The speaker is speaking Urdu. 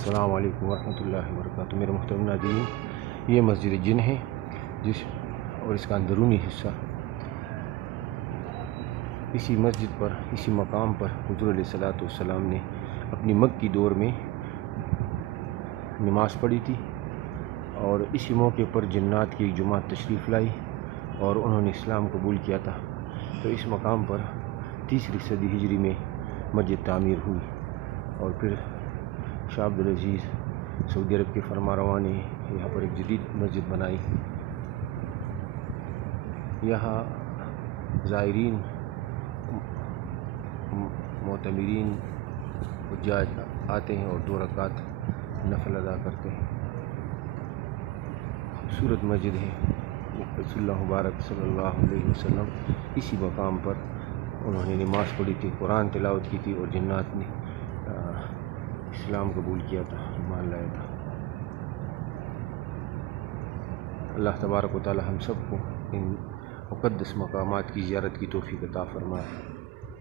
السلام علیکم ورحمۃ اللہ وبرکاتہ۔ میرے محترم ناظرین، یہ مسجد جن ہے اور اس کا اندرونی حصہ اسی مسجد پر، اسی مقام پر حضور علیہ الصلوۃ والسلام نے اپنی مکی دور میں نماز پڑھی تھی، اور اسی موقع پر جنات کی ایک جماعت تشریف لائی اور انہوں نے اسلام قبول کیا تھا۔ تو اس مقام پر 3 صدی ہجری میں مسجد تعمیر ہوئی، اور پھر شاہ عبدالعزیز سعودی عرب کے فرمانروا نے یہاں پر ایک جدید مسجد بنائی۔ یہاں زائرین، معتمرین، حجاج آتے ہیں اور 2 رکعت نفل ادا کرتے ہیں۔ خوبصورت مسجد ہے۔ رسول اللہ مبارک صلی اللہ علیہ وسلم اسی مقام پر انہوں نے نماز پڑھی تھی، قرآن تلاوت کی تھی، اور جنات نے اسلام قبول کیا تھا، ایمان لایا تھا۔ اللہ تبارک و تعالی ہم سب کو ان مقدس مقامات کی زیارت کی توفیق عطا فرمائے۔